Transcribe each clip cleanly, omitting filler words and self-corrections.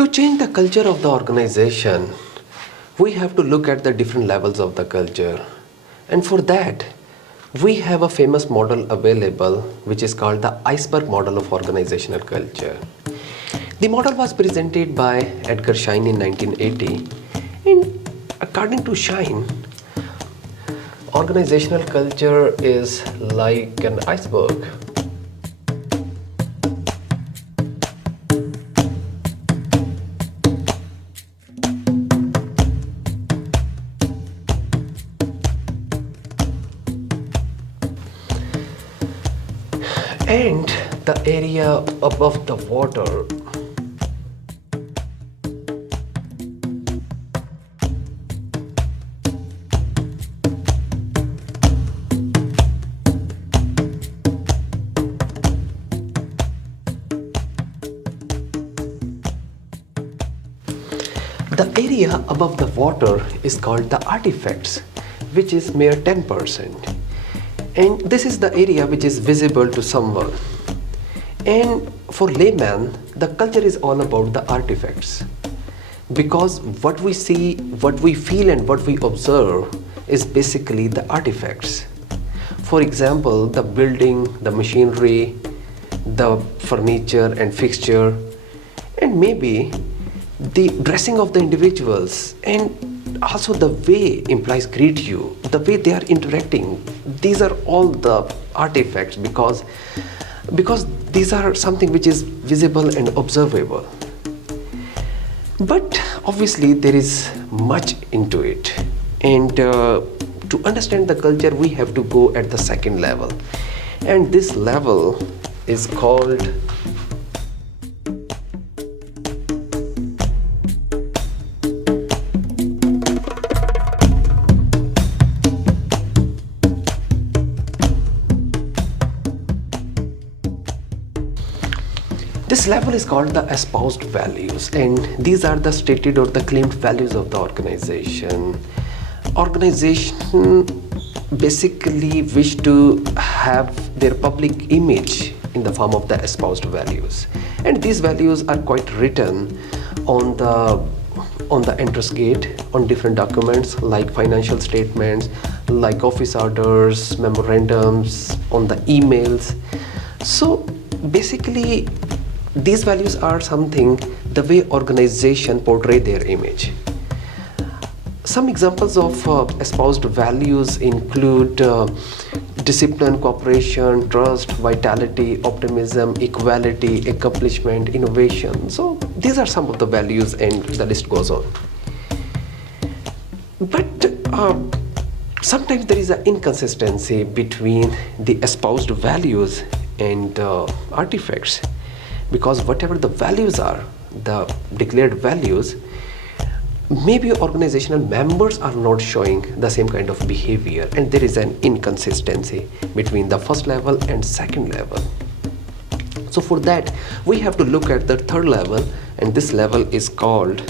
To change the culture of the organization, we have to look at the different levels of the culture. And for that, we have a famous model available which is called the Iceberg Model of Organizational Culture. The model was presented by Edgar Schein in 1980. And according to Schein, organizational culture is like an iceberg. And the area above the water is called the artifacts, which is mere 10%. And this is the area which is visible to someone. And for layman, the culture is all about the artifacts. Because what we see, what we feel and what we observe is basically the artifacts. For example, the building, the machinery, the furniture and fixture, and maybe the dressing of the individuals, and also the way employees greet you, the way they are interacting. These are all the artifacts because these are something which is visible and observable. But obviously there is much into it, and to understand the culture we have to go at the second level, and this level is called the espoused values, and these are the stated or the claimed values of the organization. Organization basically wish to have their public image in the form of the espoused values, and these values are quite written on the entrance gate, on different documents like financial statements, like office orders, memorandums, on the emails. So basically these values are something the way organization portray their image. Some examples of espoused values include discipline, cooperation, trust, vitality, optimism, equality, accomplishment, innovation. So these are some of the values, and the list goes on. But sometimes there is an inconsistency between the espoused values and artifacts, because whatever the values are, the declared values, maybe organizational members are not showing the same kind of behavior, and there is an inconsistency between the first level and second level. So for that, we have to look at the third level, and this level is called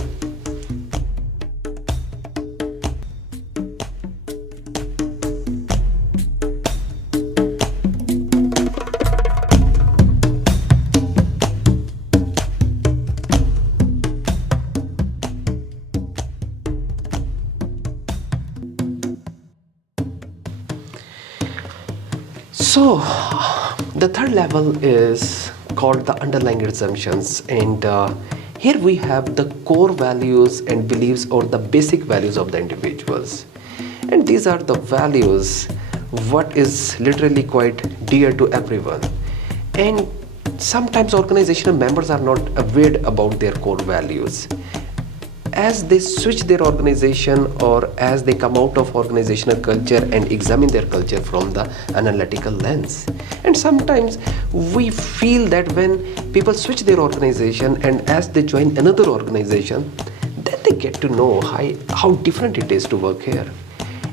So the third level is called the underlying assumptions, and here we have the core values and beliefs, or the basic values of the individuals. And these are the values what is literally quite dear to everyone, and sometimes organizational members are not aware about their core values. As they switch their organization, or as they come out of organizational culture and examine their culture from the analytical lens. And sometimes we feel that when people switch their organization and as they join another organization, then they get to know how different it is to work here,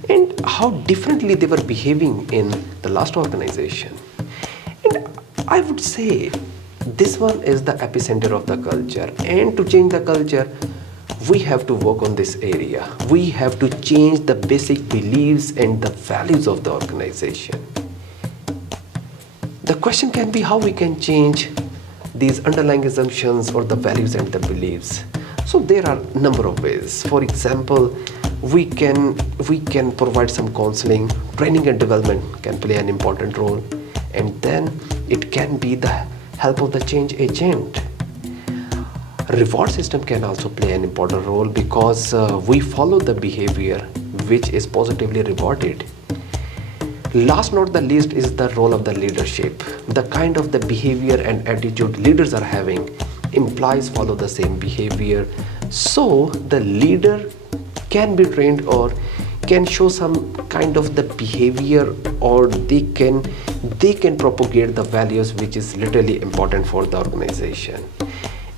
and how differently they were behaving in the last organization. And I would say this one is the epicenter of the culture, and to change the culture, we have to work on this area. We have to change the basic beliefs and the values of the organization. The question can be how we can change these underlying assumptions or the values and the beliefs? So there are a number of ways. For example, we can provide some counseling, training and development can play an important role, and then it can be the help of the change agent. Reward system can also play an important role because we follow the behavior which is positively rewarded. Last not the least is the role of the leadership. The kind of the behavior and attitude leaders are having implies follow the same behavior. So the leader can be trained or can show some kind of the behavior, or they can propagate the values which is literally important for the organization.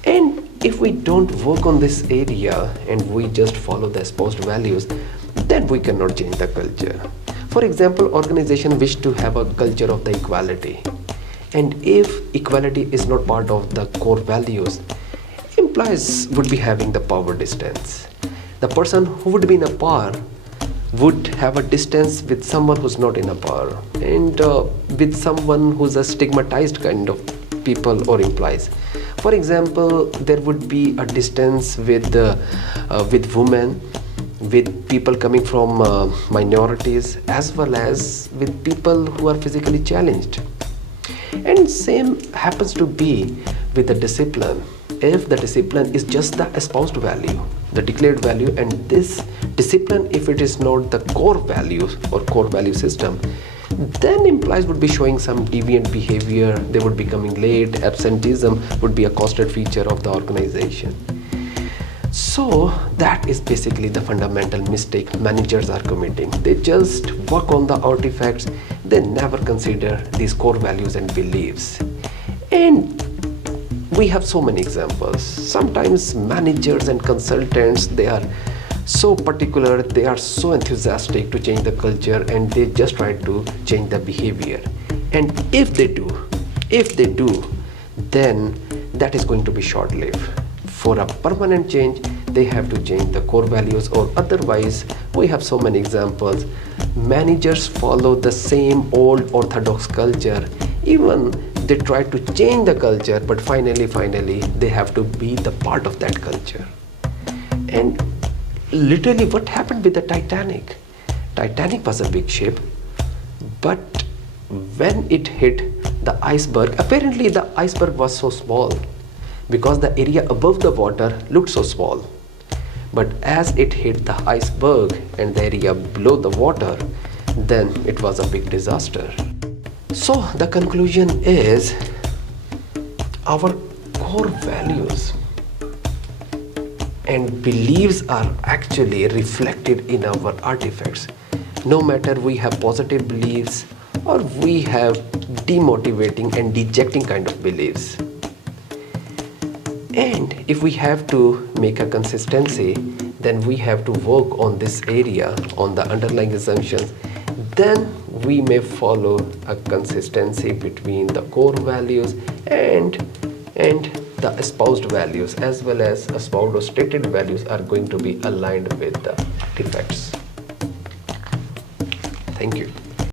And if we don't work on this area and we just follow the espoused values, then we cannot change the culture. For example, organization wish to have a culture of the equality, and if equality is not part of the core values, employees would be having the power distance. The person who would be in a power would have a distance with someone who's not in a power, and with someone who's a stigmatized kind of people or employees. For example, there would be a distance with women, with people coming from minorities, as well as with people who are physically challenged. And same happens to be with the discipline. If the discipline is just the espoused value, the declared value, and this discipline, if it is not the core values or core value system, then employees would be showing some deviant behavior. They would be coming late. Absenteeism would be a constant feature of the organization. So that is basically the fundamental mistake managers are committing. They just work on the artifacts. They never consider these core values and beliefs. And we have so many examples. Sometimes managers and consultants, they are so particular, they are so enthusiastic to change the culture, and they just try to change the behavior. And if they do, then that is going to be short-lived. For a permanent change, they have to change the core values, or otherwise we have so many examples. Managers follow the same old orthodox culture. Even they try to change the culture, but finally they have to be the part of that culture. And literally what happened with the Titanic? Titanic was a big ship, but when it hit the iceberg, apparently the iceberg was so small because the area above the water looked so small. But as it hit the iceberg and the area below the water, then it was a big disaster. So the conclusion is, our core values and beliefs are actually reflected in our artifacts. No matter we have positive beliefs or we have demotivating and dejecting kind of beliefs. And if we have to make a consistency, then we have to work on this area, on the underlying assumptions. Then we may follow a consistency between the core values and the espoused values, as well as espoused or stated values are going to be aligned with the artifacts. Thank you.